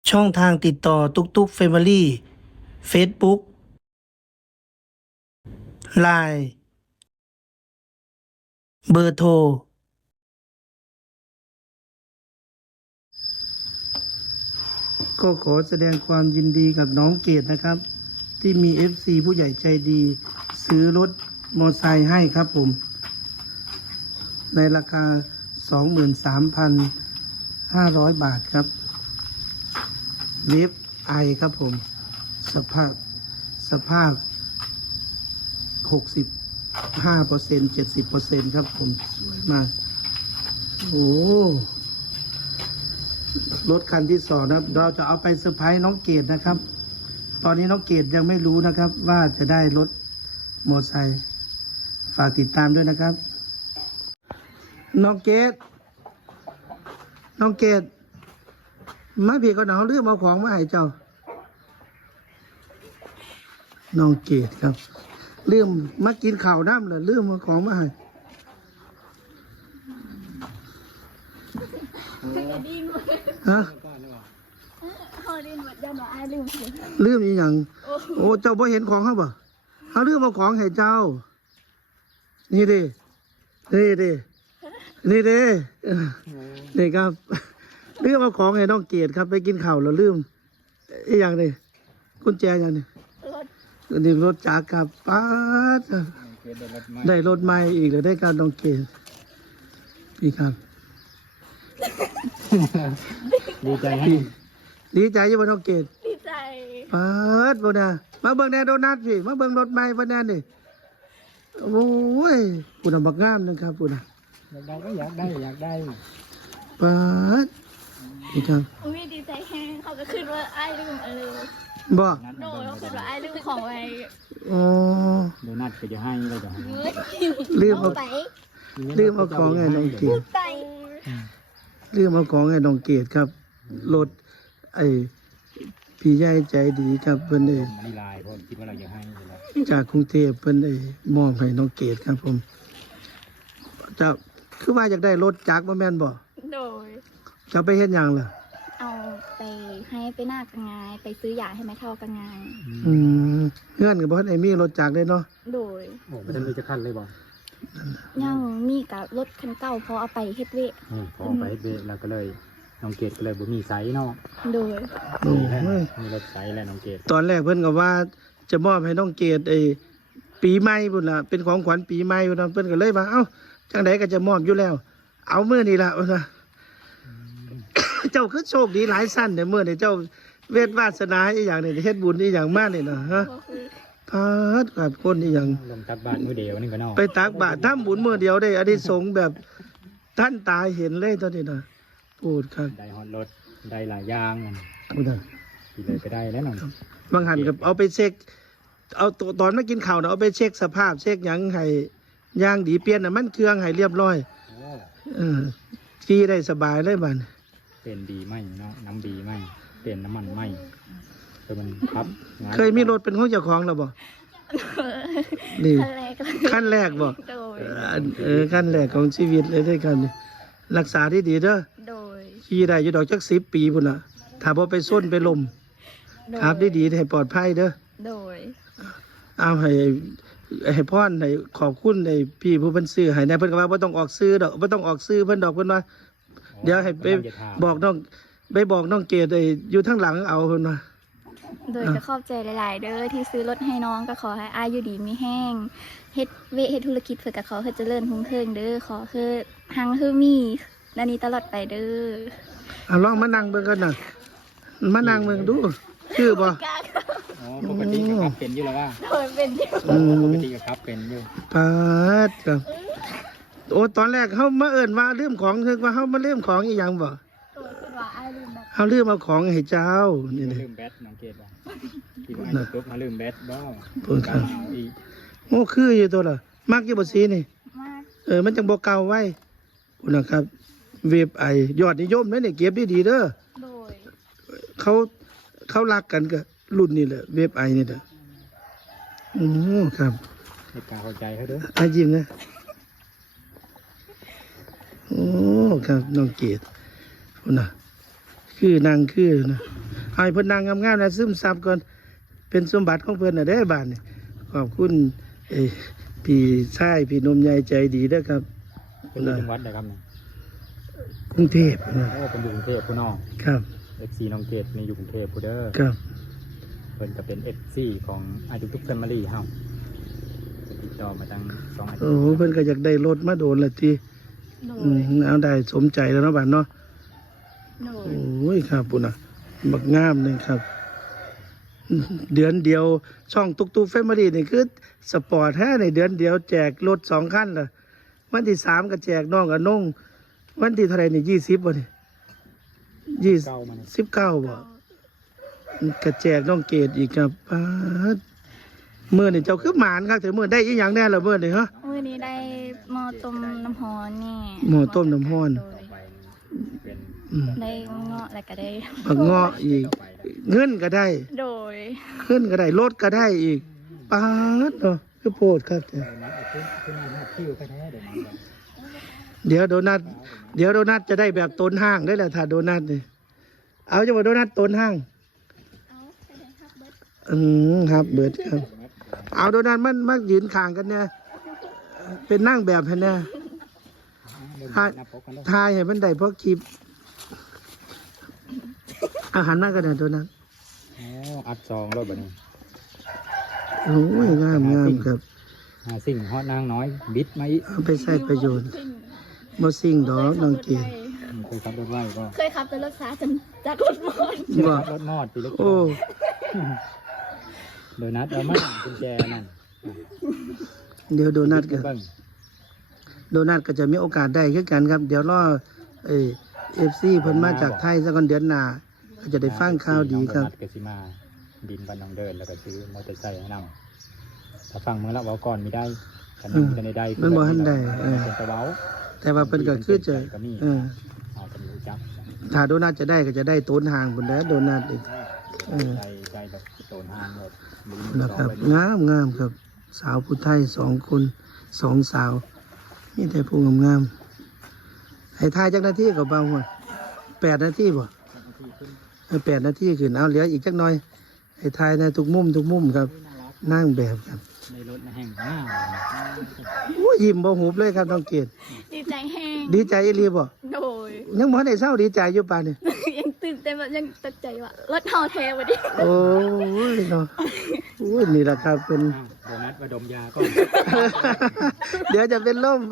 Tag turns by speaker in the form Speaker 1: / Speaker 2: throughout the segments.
Speaker 1: ช่องทางติดต่อตุกตุกเฟมิลี่เฟซบุ๊กไลน์เบอร์โทรก็ขอแสดงความยินดีกับน้องเกดนะครับ ที่มี FC ผู้ใหญ่ใจดี ซื้อรถมอไซค์ให้ครับผม ในราคา 23,500 บาทครับเวฟไอครับผม สภาพ 65% 70%ครับผม สวยมาก โอ้ รถคันที่สองนะครับ เราจะเอาไปเซอร์ไพรส์น้องเกดนะครับ ตอนนี้น้องเกดยังไม่รู้นะครับ ว่าจะได้รถมอเตอร์ไซค์ฝากติดตามด้วยนะครับ น้องเกดมาพี่ก็หนาวเรื่องเอาของมาให้เจ้า น้องเกดครับเรื่องมากินข้าวน้ำเหรอเรื่องมาของมาให้ฮะ
Speaker 2: เขาเรียนวัดยานว่าอ้ายลืมสิ
Speaker 1: เรื่องนี้อย่างโอ้เจ้าบ่เห็นของเขาบ่เขาเรื่องมาของให้เจ้า นี่ดินี่ครับเรื่องมาของให้น้องเกดครับไปกินข้าวแล้วลืมไอ้อย่างนี้กุญแจอย่างนี้
Speaker 2: รถ
Speaker 1: นี่รถจักรครับป๊าดได้รถใหม่อีกเลยได้การน้องเกดพี่ครับ
Speaker 3: ดีใจให้
Speaker 1: ดีใจอยู่บ่น้องเกด
Speaker 2: ดีใจ
Speaker 1: เปิดบ่นะมาเบิ่งแนวโดนัทพี่มาเบิ่งรถใหม่บ่แน่นี่โอ้ยปุ่นน่ะบักงามนึงครับปุ่นน่ะ
Speaker 3: อยากได้
Speaker 1: เปิดนี่ครับ
Speaker 2: มีดีใจแห้งเขาก็ขึ้นว่าอ้ายลืมอะไร
Speaker 1: บ่
Speaker 2: โดยเขาขึ้นว่าอ้ายลืมของไว้
Speaker 1: อ๋อ
Speaker 3: โดนัทก็จะให้ก็จะให้
Speaker 2: เฮ้ย
Speaker 1: ลืมเอา
Speaker 2: ไป
Speaker 1: ลืมเอาของให้น้องเกด
Speaker 2: ไป
Speaker 1: ลืมเอาของให้น้องเกดครับรถไอ้พี่ใหญ่ใจดีครับเพิ่นได้
Speaker 3: มันลายเพราะคิดว่าเราจะให้อยู่แล้ว
Speaker 1: จากกรุงเทพเพิ่นได้มอบให้น้องเกดครับผมจะคือว่าอยากได้รถจักรบ่แม่นบ่
Speaker 2: โดย
Speaker 1: จะไปเฮ็ดหยังล่ะ
Speaker 2: เอาไปให้ไปหน้ากันงายไปซื้อยาให้แม่เท่ากันงาย
Speaker 1: อืมเงื่อนกับบ่ทันได้มีรถจักรเลยเนาะ
Speaker 2: โดย
Speaker 3: โอ้ไม่ทันเลยจะขั้นเลยบ่
Speaker 2: ยังมีกับรถคันเก่าพอเอาไปเฮ็ดเวะ
Speaker 3: พอไปเบะแล้วก็เลยน้องเกดก็เลยบ่มีไซส์เนาะ
Speaker 2: โดย
Speaker 1: โอ้ย
Speaker 3: มีรถไซส์แล้วน้องเกด
Speaker 1: ตอนแรกเพิ่นก็ว่าจะมอบให้น้องเกดไอ้ปีใหม่พุ่นล่ะเป็นของขวัญปีใหม่พุ่นน่ะเพิ่นก็เลยว่าเอ้าจังไดก็จะมอบอยู่แล้ว เอามื้อนี้ล่ะพุ่นน่ะ เจ้าคือโชคดีหลายสั้นเด้อมื้อนี้เจ้าเวทวาสนาอีหยังนี่เฮ็ดบุญอีหยังมานี่นะฮะ
Speaker 2: ก็คือ
Speaker 1: พาดกับคนอีหยัง
Speaker 3: ลงตักบาทมือเดียวนี่ก็เนาะ
Speaker 1: ไปตักบาตรทำบุญมื้อเดียวได้อานิสงส์แบบท่านตาเห็นเลยตอนนี้นะพูดครับ
Speaker 3: ได้ฮอตรถได้หลายอย่าง
Speaker 1: พูดนะ
Speaker 3: ที่เลยไปได้แล้วน้อง
Speaker 1: บางหันกับเอาไปเช็ค เอาตอนมากินข้าวนะเอาไปเช็คสภาพเช็คหยังให้ย่างดีเปลี่ยนน่ะมันเครื่องให้เรียบร้อยขี่ได้สบายเลยบัด
Speaker 3: เป็นดีไหมเนาะน้ำดีไหมเป็นน้ำมันไหมคือมันครับ
Speaker 1: เคยมีรถเป็นของเจ้าของแล้วบ่นี่
Speaker 2: ขั้นแรกเลย
Speaker 1: ขั้นแรกบ่
Speaker 2: โดย
Speaker 1: ขั้นแรกของชีวิตเลยด้วยกันนี่รักษาที่ดีเด้อ
Speaker 2: โดย
Speaker 1: ขี่ได้อยู่ดอกจัก10 ปีพุ่นน่ะถ้าบ่ไปส้นไปลม
Speaker 2: โดย
Speaker 1: ครับดีๆให้ปลอดภัยเด้อ
Speaker 2: โดย
Speaker 1: เอาให้พ่อนให้ขอบคุณให้พี่ผู้เพิ่นซื้อให้ได้เพิ่นก็ว่าบ่ต้องออกซื้อดอกบ่ต้องออกซื้อเพิ่นดอกเพิ่นว่าเดี๋ยวให้ไปบอกน้องเกดไอ้อยู่ทางหลังเอาเพิ่นว่า
Speaker 2: โดยก็ขอบใจหลาย ๆ เด้อที่ซื้อรถให้น้องก็ขอให้อายุดีมีแห้งเฮ็ดเฮ็ดธุรกิจเพื่อกับเขาเฮ็ดเจริญรุ่งเรืองเด้อขอคือหังคือมีนันนี้ตลอดไปเด้อ
Speaker 1: เอาลองมานั่งเบิ่งกันน่ะมานั่งเบิ่งดูคือบ่
Speaker 2: กล้า
Speaker 3: อ๋อปกติก็ขับเป็นอยู่แล้วว่า
Speaker 2: โดยเป็นอยู่
Speaker 3: ปกติก็ขับเป็นอยู่
Speaker 1: ปาดครับโอ้ตอนแรกเฮามาเอิ้นว่าลืมของคือว่าเฮามาลืมของอีหยังบ่
Speaker 2: โดยคือว่าอ้ายลืมแบบ
Speaker 1: เฮาลืมเอาของให้เจ้านี่
Speaker 3: มา
Speaker 1: นะ
Speaker 3: ลืมแบตน้องเกดบ่ที่ว่าจะตกมาลืมแบตบ่
Speaker 1: เพิ่นครับ
Speaker 3: เอาอีก
Speaker 1: โอ้คืออยู่ตัวล่ะมักอยู่บ่สีนี่
Speaker 2: มาก
Speaker 1: มันจังบ่เก่าไว้พุ่นน่ะครับ เว็บไอยอดนิยมเด้อเนี่ยเก็บดีๆเด้อ
Speaker 2: โดย
Speaker 1: เขารักกันกับรุ่นนี่แหละเว็บไอนี่แหละโอ้ครับ
Speaker 3: ให้การเข้าใจเขาเด้อ
Speaker 1: อายิ้มนะโอ้ครับน้องเกดพุ่นน่ะคือนางคือนะให้เพิ่นนางงามๆนะซึมซับก่อนเป็นสมบัติของเพิ่นน่ะเด้บ้านนี่ขอบคุณพี่ชายพี่หนมใหญ่ใจดีเด้อครับ
Speaker 3: เป็นอยู่จังหวัดใดครับเนี่ย
Speaker 1: กรุงเทพนะ
Speaker 3: โอ้เป็นอยู่กรุงเทพผู้น้อง
Speaker 1: ครับ
Speaker 3: FC น้องเกดนี่อยู่กรุงเทพผู้เด้อ
Speaker 1: ครับ
Speaker 3: เพิ่นก็เป็น FC ของอายุทุกแฟมิลี่เฮาเพิ่นติดต่อมาตั้ง2อาทิต
Speaker 1: โอ้
Speaker 3: ย์
Speaker 1: เพิ่นก็อยากได้รถมาโดนละที
Speaker 2: โด
Speaker 1: อื
Speaker 2: ย
Speaker 1: มเอาได้สมใจแล้วเนาะบ้านเนาะ
Speaker 2: โดย
Speaker 1: โอ้ยครับปุ่นน่ะบักงามเลยครับ เดือนเดียวช่องตุกตุกแฟมิลี่นี่คือสปอร์ตแท้ในเดือนเดียวแจกรถ2 คันล่ะวันที่3ก็แจกน้องกับน้องวันที่เท่าไหร่นี่20บ่นี่
Speaker 3: เก่ามาเนี่ย
Speaker 1: 19บ่ก็แจกน้องเกดอีกครับป๊าดมื้อนี่เจ้าคือหมานครับแต่มื้อได้อีหยังแน่ล่ะมื้อนี่ฮะ
Speaker 2: มื้อนี้ได้หม้อต้มน้ำฮ้อนนี่
Speaker 1: หม้อต้มน้ำร้อน
Speaker 2: โดย
Speaker 3: ไปเป็น
Speaker 1: อืม
Speaker 2: ได้เงาะแล้วก็ได้
Speaker 1: บักเงาะอีก เงินก็ได้
Speaker 2: โดย
Speaker 1: ขึ้นก็ได้รถก็ได้อีกป๊าดเนาะคือโพดครับ
Speaker 3: นัดเอาขึ้นมาคิวแท้ๆเดี๋ยวมัน
Speaker 1: เดี๋ยวโดนัทจะได้แบบต้นห้างได้แหละถ้าโดนัทนี่เอาจะว่าโดนัทต้นห้าง
Speaker 2: เอาไปได้ครับเบิด
Speaker 1: ครับเบิดครับ เอาโดนัทมันมายืนข้างกันเนี่ยเป็นนั่งแบบให้เนี่ย
Speaker 3: นับพบกันแล้ว
Speaker 1: ทายให้มันได้เพราะคลิปอาหารมากกันนะโดนัท
Speaker 3: โอ้อัดซองรถแบบนี้
Speaker 1: โอ้ยงามครับ
Speaker 3: สิ่งฮอดนางน้อยบิดมาอีก
Speaker 1: เอาไปใช้ประโยชน์บ่สิ่งดอกน้องเกียรติ
Speaker 3: เคยขับรถไล่ก็
Speaker 2: เคยขับแต่รถสาจนจากรถมอด
Speaker 1: บ่
Speaker 3: รถมอดปีเล็ก
Speaker 1: โอ้
Speaker 3: โดนัทเอามากุญแจนั่น
Speaker 1: เดี๋ยวโดนัทกัน
Speaker 3: เบิ่ง
Speaker 1: โดนัทก็จะมีโอกาสได้คือกันครับ เดี๋ยวรอFC เพิ่นมาจากไทยสักก่อนเดือนหน้าก็จะได้ฟังข่าวดีครับ
Speaker 3: โดนัทก็สิมาบินบันน้องเดินแล้วก็ซื้อมอเตอร์ไซค์ให้นำถ้าฟังเมื่อละเว้าก่อนมีได้คันนั้นจะได้
Speaker 1: มันบ่ทันได้เออ
Speaker 3: เป็นตะเว้า
Speaker 1: แต่ว่าเพิ่นก็คือจะเออ
Speaker 3: เอาจะรู้จัก
Speaker 1: ถ้าโดนัทจะได้ก็จะได้ต้นห่างพุ่นแหล้วโดนัทอีก
Speaker 3: ใจแบบโตนห้างหมด
Speaker 1: นะครับงามครับ สาวผู้ไทย2 คน2 สาวนี่แต่ผู้งามๆให้ทายจักนาทีก็เบาหัว8 นาทีบ่8 นาทีขึ้นเอาเหลืออีกจักหน่อยให้ทายในทุกมุมครับนั่งแบบครับ
Speaker 3: ในรถแห่งหน้า
Speaker 1: โอ้ยยิ้มบ่หุบเลยครับน้องเกด
Speaker 2: ดีใจแห้ง
Speaker 1: ดีใจอีหลีบ่
Speaker 2: โดย
Speaker 1: ยังบ่ได้เศร้าดีใจอยู่ป่านนี่
Speaker 2: ยังตื่นเต้นแบบยังตกใจว่ารถเฮาแท้วันนี้
Speaker 1: โอ้ยเนาะโอ้ยนี่แหละครับเป็น
Speaker 3: โดนัทมาดมยาก็
Speaker 1: เดี๋ยวจะเป็นลม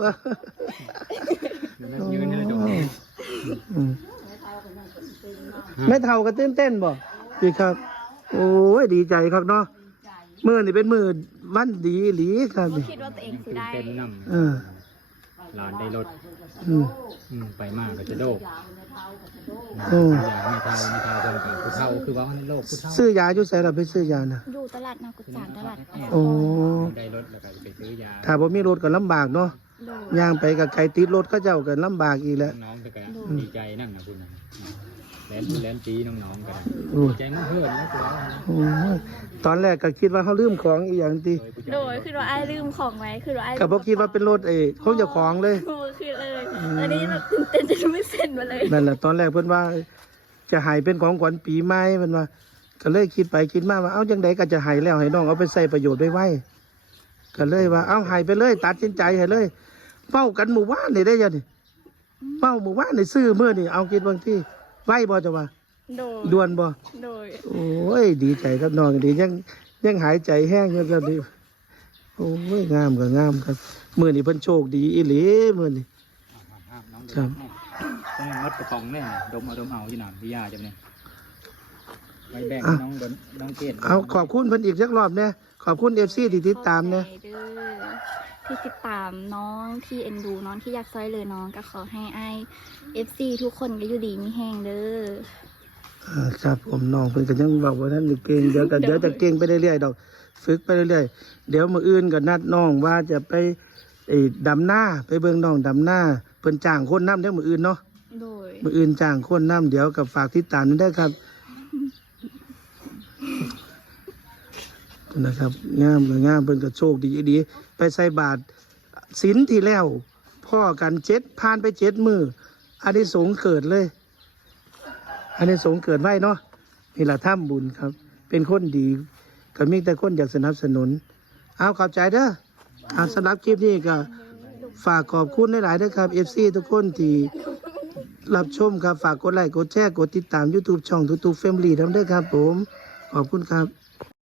Speaker 3: ยืนให้ดม
Speaker 1: อืมไม่เท่าก็ตื่นเต้นบ่ดีครับ โอ้ยดีใจครับเนาะมื้อนี่เป็นมื้อวันดีอีหลีครับ
Speaker 2: บ่
Speaker 1: นี่
Speaker 2: คิดว่าตัวเองสิได้
Speaker 3: เป็นน้
Speaker 1: เออ
Speaker 3: ำหลานได้รถ
Speaker 1: อืม
Speaker 3: ไปมากก็จะโดก
Speaker 1: โอ้
Speaker 3: อย่างไม่เท่าเพิ่นก็ผู้เท่าคือว่าโลกผู้เท่า
Speaker 1: ซื้อยาอยู่ไสล่ะไปซื้อยาน่ะ
Speaker 2: อยู่ตลาดนากุจานตลาด
Speaker 1: โอ้
Speaker 3: ได้รถแล้วก็ไปซื้อยา
Speaker 1: ถ้าบ่มีรถก็ลำบากเนาะ
Speaker 2: โดย
Speaker 1: ย่างไปกับไก่ติดรถก็เจ้าก็ลำบากอีกแล้ว
Speaker 3: น้องๆก็ดีใจนั่งนะคุณแลนจีน้องๆกัน
Speaker 1: โอ้ย
Speaker 3: ใจมันเพื่อนนะคุณ
Speaker 1: โอ้ยตอนแรกก็คิดว่าเขาลืมของอีกอย่างติ
Speaker 2: โดยคือว่าไอ้ายลืมของไว้คือว่าไอ้าย
Speaker 1: ก็บ่คิดว่าเป็นรถของเจ้าของเลย
Speaker 2: โอ้คือเลยอันนี้แบบตื่นเต้นจนไม่เส้นมาเลย
Speaker 1: นั่นแหละตอนแรกเพิ่นว่า จะให้เป็นของขวัญปีใหม่เพิ่นว่า ก็เลยคิดไปคิดมาว่าเอ้าจังไดก็จะให้แล้วให้น้องเอาไปใช้ประโยชน์ไว้ก็เลยว่าเอ้าให้ไปเลยตัดสินใจให้เลยเป้ากันหมู่บ้านนี่ได้ยังนี่เป้าหมู่บ้านนี่ซื้อมื้อนี่เอาคิดบางที่ไว้บ่จะว่า
Speaker 2: โดย
Speaker 1: ด่วนบ่
Speaker 2: โดย
Speaker 1: โอ้ยดีใจครับน้องดียังหายใจแห้งอยู่ครับนี่โอ้ยงามก็งามครับมื้อนี้เพิ่นโชคดีอีหลีมื้อนี้
Speaker 3: ต้องมัดกระป๋องเนี่ยดมเอาที่หนามพี่ยาจำเนี่ยไปแบ่งน้องเกด
Speaker 1: เอาขอบคุณเพิ่นอีกสักรอบเนี่ยขอบคุณ FC ที่ติดตามเนี่ย
Speaker 2: ขอบใจเด้อที่ติดตามน้องที่เอ็นดูน้องที่อยากซอยเหลือน้องก็ขอให้ไอFC ทุกคนก็อยู่ดีมีแห้งเด้อ
Speaker 1: ครับผมน้องเพิ่นก็ยังบอกว่าท่านเก่งเดี๋ยวจะเก่งไปเรื่อยๆดอกฝึกไปเรื่อยๆเดี๋ยวมื้ออื่นก็นัดน้องว่าจะไปดำหน้าไปเบิ่งน้องดำหน้าเพิ่นจ้างคนนำเด้อมื้ออื่นเนาะ
Speaker 2: โดย
Speaker 1: มื้ออื่นจ้างคนนำเดี๋ยวกับฝากติดตามนั่นได้อครับนะครับงามก็งามเพิ่นก็โชคดีไปใส่บาตรศีลที่แล้วพ่อกันผ่านไป7 มื้ออันนี้สงส์เกิดเลย อันนี้สงส์เกิดไว้เนาะนี่ละถ้ำบุญครับ เป็นคนดีก็มีแต่คนอยากสนับสนุน เอาเข้าใจเด้อสำหรับคลิปนี้ก็ฝากขอบคุณหลายๆด้วยครับ FC ทุกคนที่รับชมครับ ฝากกดไลค์กดแชร์กดติดตาม YouTube ช่องทุกๆ Family ทำด้วยครับผม ขอบคุณครับ